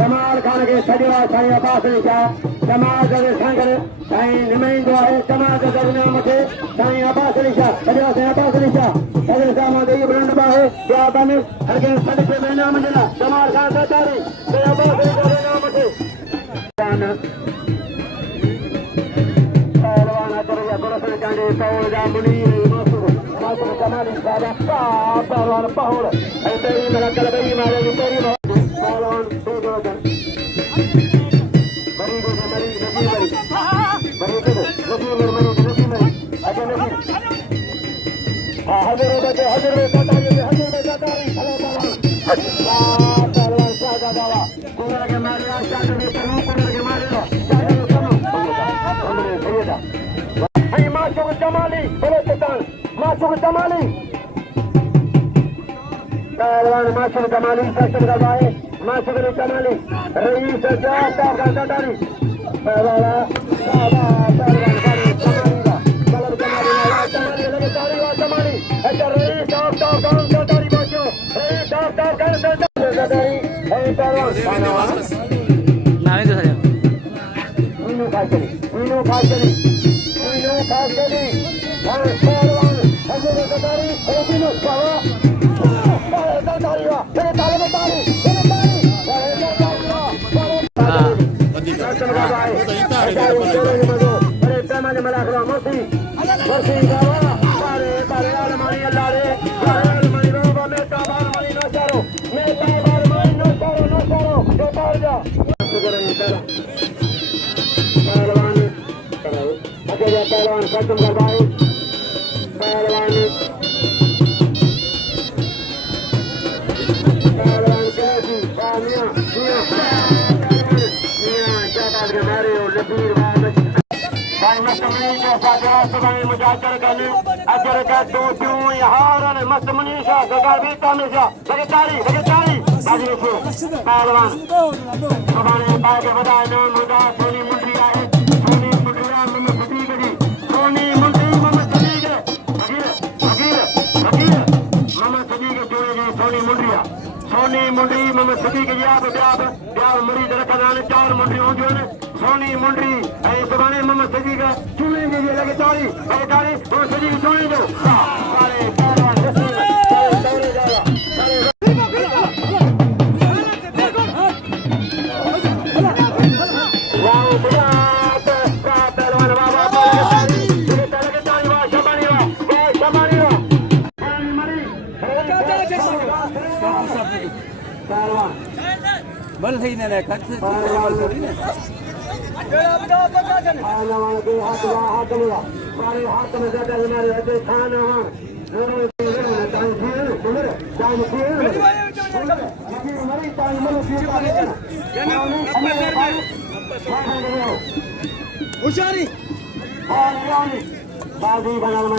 Dhamal Khan ke Sajwa Syed Abbas Ali Shah, Dhamal ke Sangre, Syed Nimaingo hai, Dhamal ke Dargah Mate, Syed Abbas Ali Shah, Sajwa Syed Abbas Ali Shah, Sajwa Syed Madhi Brandba hai, Kya Bamis, Harkin Sadke Mehna Mandela, Dhamal Khan Satari, Syed Abbas Ali Shah Dargah Mate. Pehlwan Ajariya Gulasan Chandi, Tawja Muni, Masur Kamali Sada, Pehlwan Pahur, Ayteri Malakal Bayi Mare, Ayteri Pehlwan Pehlwan Mari Goth Mari Nabi Mari Mari Goth Nabi Mari Nabi Mari Aja Nabi Hadir Satari Hello Pehlwan Sada Dawa Kumar ke Mari Shah ke Peru Kumar ke Mari Hey Masuk Jamali Balochistan Masuk Jamali Pehlwan Masuk Jamali Sachal ka bhai Masuk Jamali Rais Shah ka Satari Pehlwan Pehlwan Jamali ka Kalam Jamali Jamali lage tari wa Jamali acha Rais Shah Satari bacho Rais Shah Satari hey Pehlwan naam to saja Minu Khachali Pehlwan Hazir Satari Minu Sawa Satari wa tere tale tari Malakhra Mursi Gawa Pare Almani Allare Almani Baba Meta Almani no charo Meta Almani no charo jo parja Pehlwan Ajaya Pehlwan khatam kar bhai Pehlwan Karachi Bamiya Jabal ke mare Labir मस्तमनी के साथ सुबह मुजाकर करने अजर का दो क्यों यार मस्तमनी शाह सरकार भी तामिजा लगातारी बाजी से पहलवान सुबह ने पाके बताया नाम मुदा सोनी मुंडी आए सोनी मुंडिया मम्मी सदी गई सोनी मुंडी मम्मी सदी के वकील मम्मी सदी के जोड़े गई सोनी मुंडिया सोनी मुंडी मम्मी सदी के याद मरीज रखना चार मुंडी हो जो सोनी मुंडी ऐ सुबाने मोहम्मद सजी का चुने के लिए लगे तारी वो सजी की चुने दो सारे पहलवान रस्सी में दौड़े जाएगा वाओ बुलात पहलवान बाबा ये लगे तारी वाह शबानी वाह मरी पहलवान बल ही ना कट से पहलवान के हाथ लगा सारे हाथ में ज्यादा हमारे हथे खान हुशारी काजी का नाम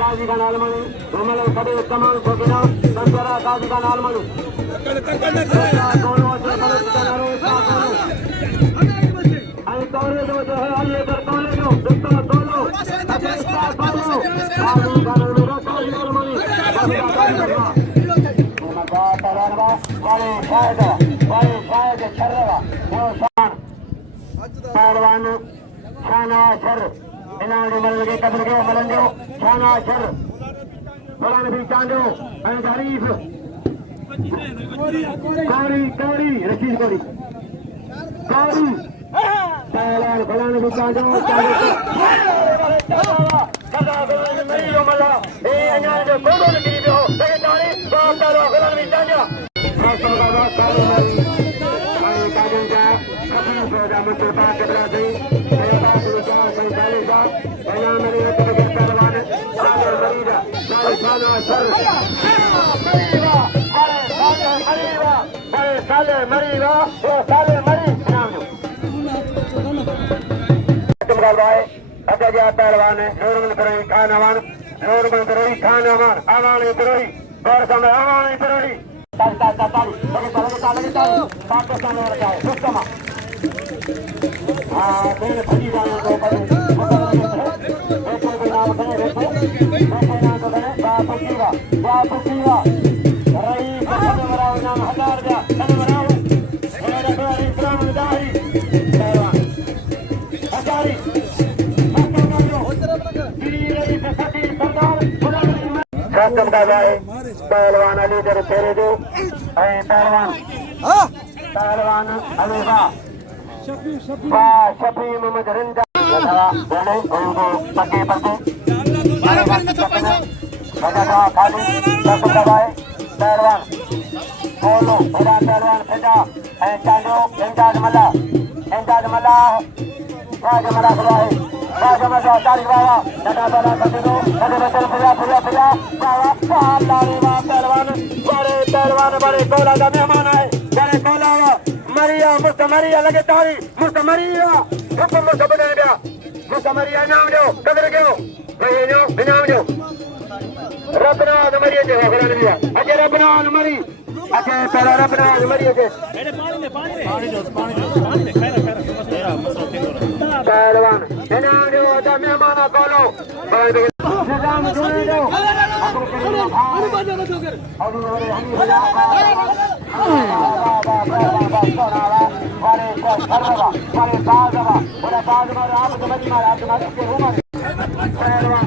काजी का नाम मतलब कभी कमाल को बिना संतरा काजी का नाम दोनों से कौने दो जो है आइए कर कौने दो दोनों पहलवान शाना शर इन्होंने मल के कदर के मलंजो शाना शर गुलाम भी चांदो हरीफ कौड़ी रशीद कौड़ी पहलवान गुलाम भी चांदो नहीं लो मला ए अन्याय जो कोडो निकली हो लगे तारे बाप तारो गुलाम भी चांदो पहलवान है नूरमन करोई खान अमान नूरमन करोई खान अमान अमान करोई और समय अमान करोई ताली पाकिस्तान में रखा है सुस्तमा हां मेरे भजी वालों को पर देखो नाम करे देखो नाम तो करे बापुकीवा रही पकड़ मराओ नाम हजार जा कने मराओ मेरे प्यारे इस्लाम दाई पहलवान हजारी खत्म कर रहा है पहलवान अली दर तेरे जो पहलवान अलीबा शफी मोहम्मद रिंदा बोले उनको पक्के खाली खत्म कर रहा है पहलवान बोलो बड़ा पहलवान फिजा चांदो इंजाज मला राजमला खुला है राजमला तारीख बाबा दादा बाबा कदो कदो फिजा बाबा लारी बा पहलवान बड़े कोला का मेहमान है बड़े कोला मरिया मुस्तमरिया लगे तारी मुस्तमरिया हुकुम मुस्तबने गया मुस्तमरिया नाम दो कदर गयो भाई जो नाम दो रबना मरिया जो घरान दिया अजय रबना मरी अच्छा पहला रबना मरिया के मेरे पानी में पहलवान इनाम दो दा मेहमान बोलो निजाम जोड़े दो अरे बाजा मत कर और हम बजा वाले को सरवा वाले बाजवा बड़ा बाजवा आप तो मत मार आप तुम्हारे के हो मार पहलवान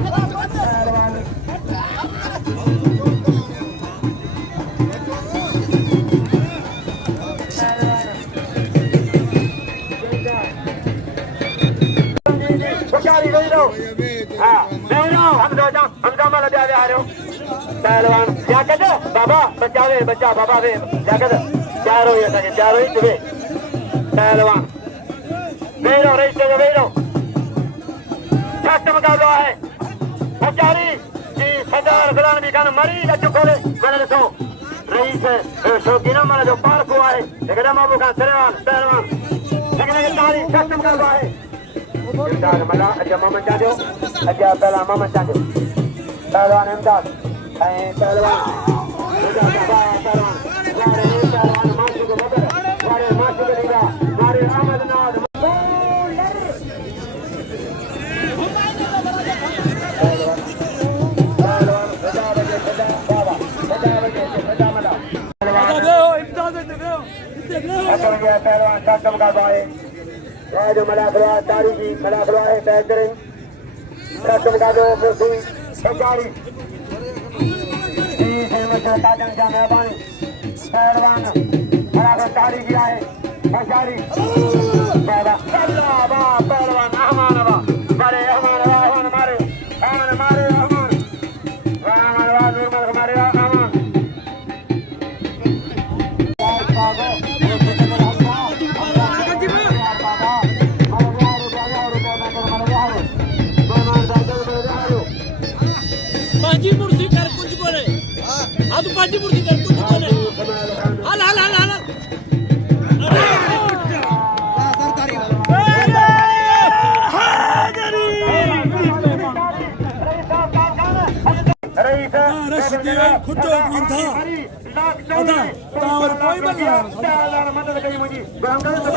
पहलवान क्या कहते बाबा बचावे बच्चा बाबा वे क्या कहते चारों ही वे पहलवान वेरो रेस वेरो खत्म कर रहा है बचारी जी सरदार गुलाम भी खान मरी लट्टू खोले मैंने देखो रईस शौकीना माना जो पार्क हुआ है लेकिन बाबू का पहलवान लेकिन तारी खत्म कर रहा है मला अजा मोहम्मद चांदो अजा पहला मोहम्मद चांदो पहलवान इमदाद पहलवान माशू को मदर माशू को लीला मारे अहमद नाद पहलवान खत्म कर रहा है जो मलाखरा तारीखी मलाखरा है बेहतरीन खत्म कर दो मुर्सी बेचारी मेहरबानी पहलवान मलाखरा तारीखी आए बेचारी पहलवान अहमान बड़े अहमान मारे पाजी मुर्सी कर कुछ बोले हां तो पाजी मुर्सी कर कुछ बोले हाल सरकारी खुद मन था पता और कोई बल्ला मदद करी मुझे गंगा तो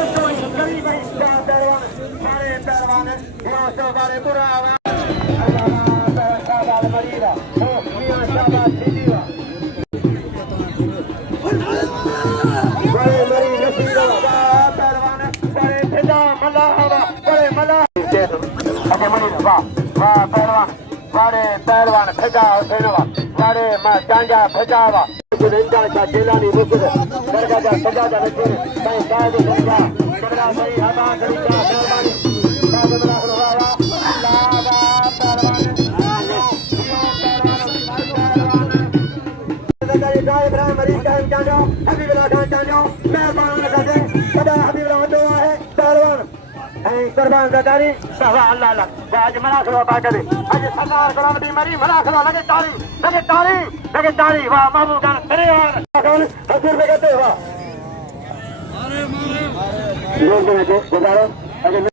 गरीब भाई पहलवान मारे पहलवान यहां से बारे पूरा मरीरा ओ मियां शाबाश दीजिए बड़े मरी नसीरा पहलवान बड़े फिदा मलाहवा बड़े मलाह अजय मरी वाह पहलवान बड़े पहलवान फिदा हुसैनवा बड़े मां चांजा फिदावा जिंदा का जेलानी मुकुद दरगाह का सजा का नचूर भाई साहब सजा कमरा सही हवा करी का मेहरबानी साहब मलाखरो वाह अल्लाह मेहरबान करके सदा हबीब रहमतो है पहलवान कुर्बान ज़ादारी सहवा अल्लाह अल्लाह आज मलाखरो पाके दे आज सरदार गुलाम दी मरी मलाखरो लगे ताली वाह महबूब खान परिवार खान हजूर पे कहते वाह लोग देने को गुजारो अगर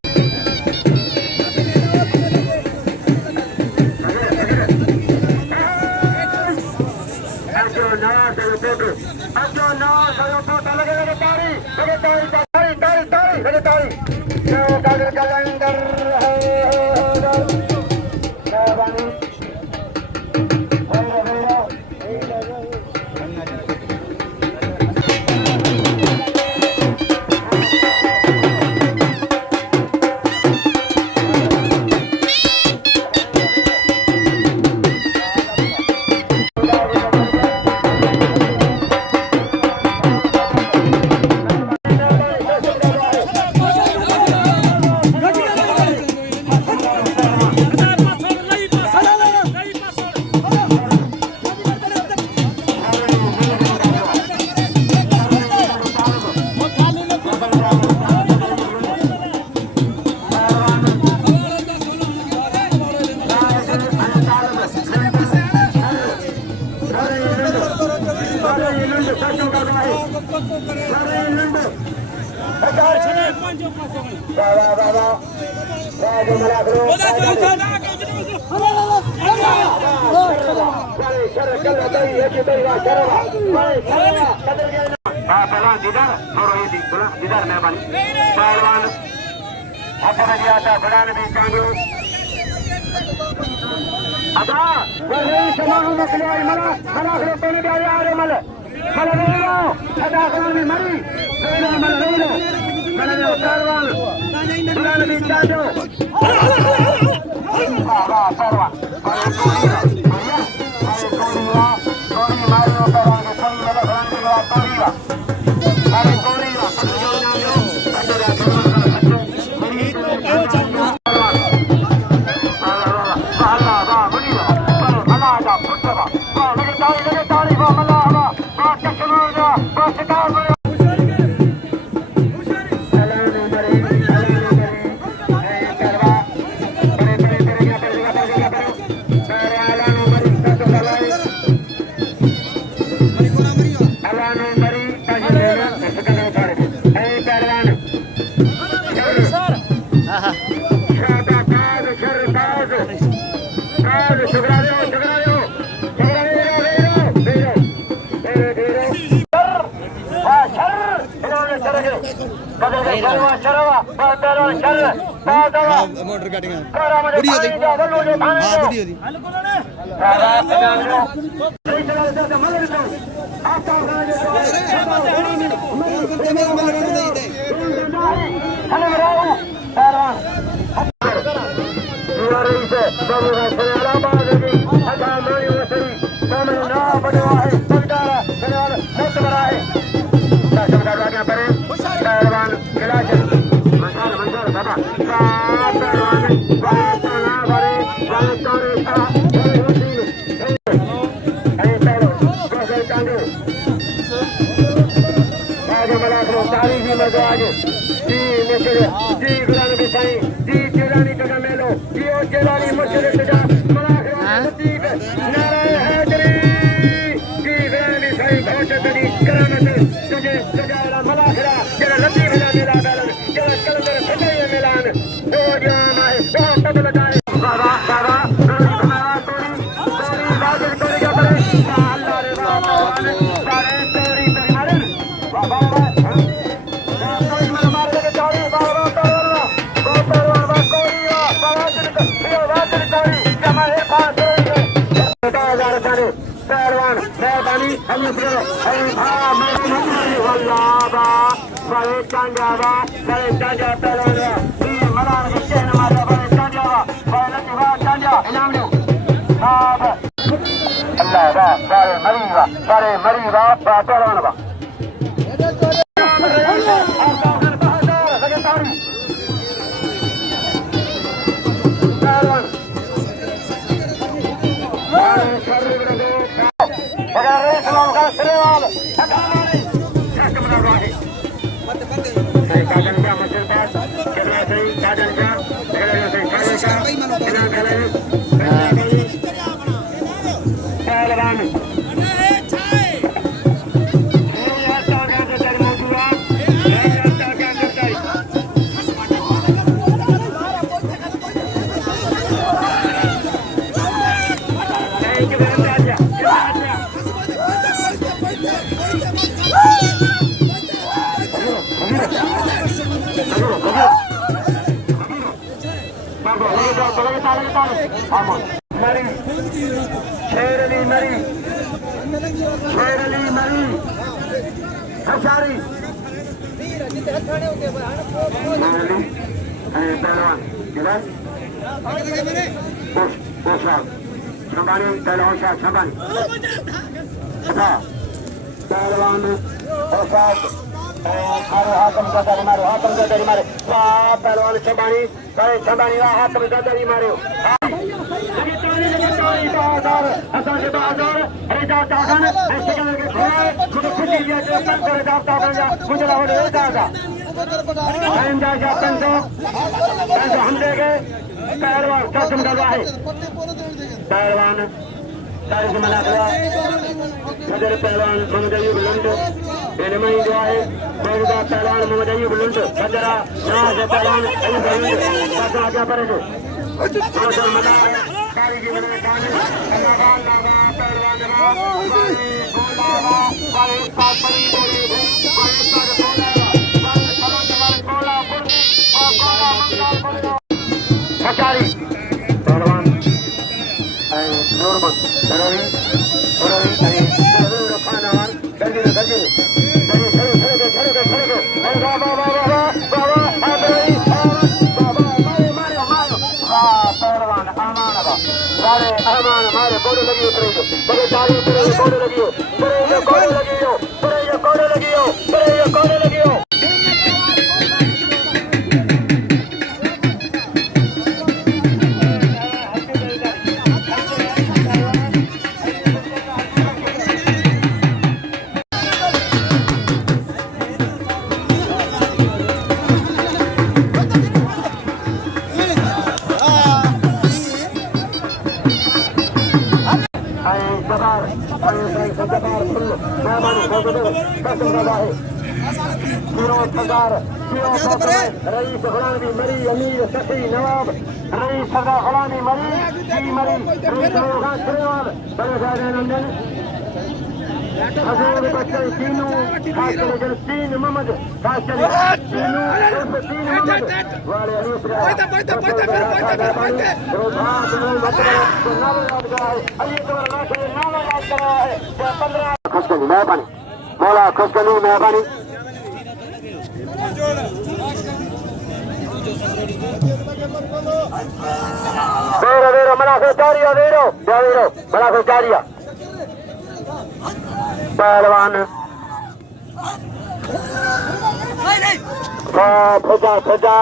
काजल का मशहूर पास कितना सही काजल का काजल का कितना गलत पहलवान मरी शेर अली मरी हशारी पहलवान शंबानी पहलवान शाह शंबानी पहलवान हाथम गदरी मारो पहलवान शंबानी शंबानी हाथम गदरी मारो असांखे बहादुर रेजा तागन ऐं शिकल खे खोए खुद खुशी जी अचे तन करे दाता बजा गुजरा वडे रेजा का आइंदा जा पंजो हमले के पहलवान कसम करवा है पहलवान तारीख मलाखरा सदर पहलवान मोहम्मद अयूब लंड इनमें जो है मौजूदा पहलवान मोहम्मद अयूब लंड सदरा नाज पहलवान अयूब लंड साथ आगे बढ़े जो तारीख में गाने कलाकार लगा पहलवान हशारी पहलवान नॉर्मल सरोही खानवान जल्दी पहलवान अहमान मारे कोड़े लगी उतरे बड़े तारी उतरे कोड़े लगी हो कोड़े लगी हो कोड़े लगी हो कोड़े लगी हो रईस गुलामी मरी अमीर सखी नवाब रईस सरदार गुलामी मरी मरी हजूर बच्चे तीनों खास करके तीन मोहम्मद खास करके तीनों वाले मेहरबानी मौला खुशगनी मेहरबानी वेरो मलाखो जारिया वेरो मलाखो जारिया पहलवान फजा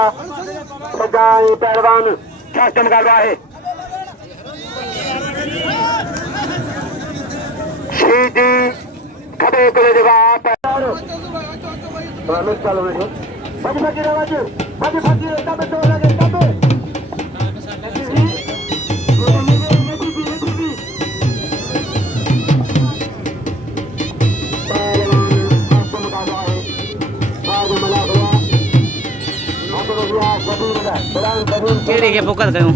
पहलवान क्या चमका रहा है सीधी खड़े करे देगा चलो फजी रवाजू फजी तब तो लगे तब केड़े के पुकार कयूं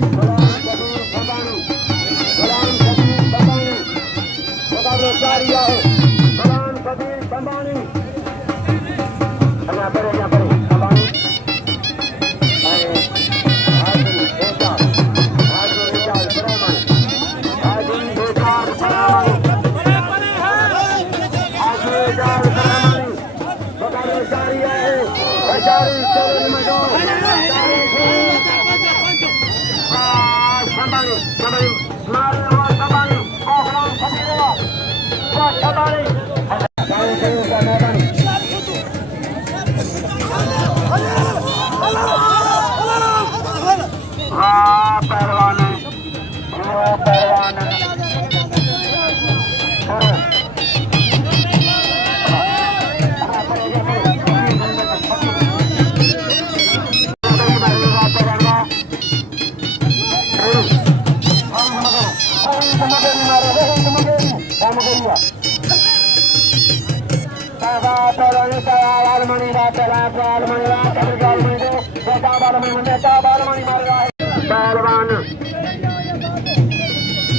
बालमणि वा पहलवान बालमणि वा कबड्डी बालमणि दो बेटा बालमणि बेटा बालमणि मार रहा है पहलवान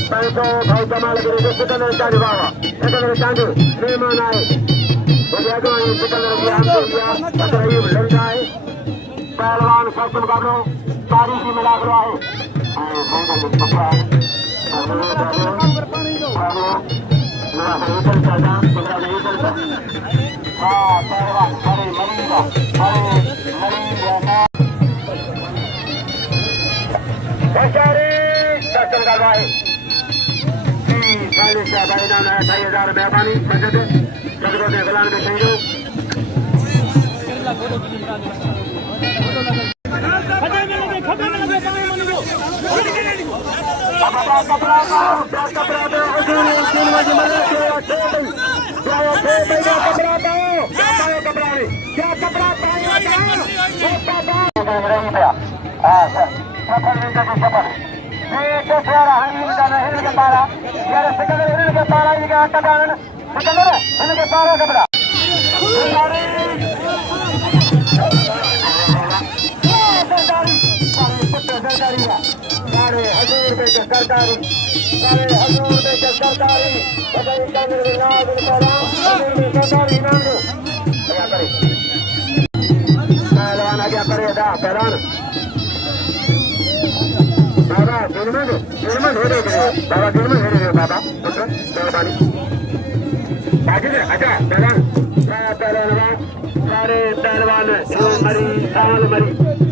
पैसो भाई जमाल गिरी जो सिकंदर चांद बाबा सिकंदर चांद मेहमान आए मुझे अगवानी सिकंदर की हम को दिया अतरईब लंगा है पहलवान फैशन बाबू तारीखी मलाखरो है पहलवान बड़े मरीगा दर्शन करवाए शाह भाई नाना 2,000 मेहरबानी मदद जगरों ने गुलाम में शहीदों पहलवान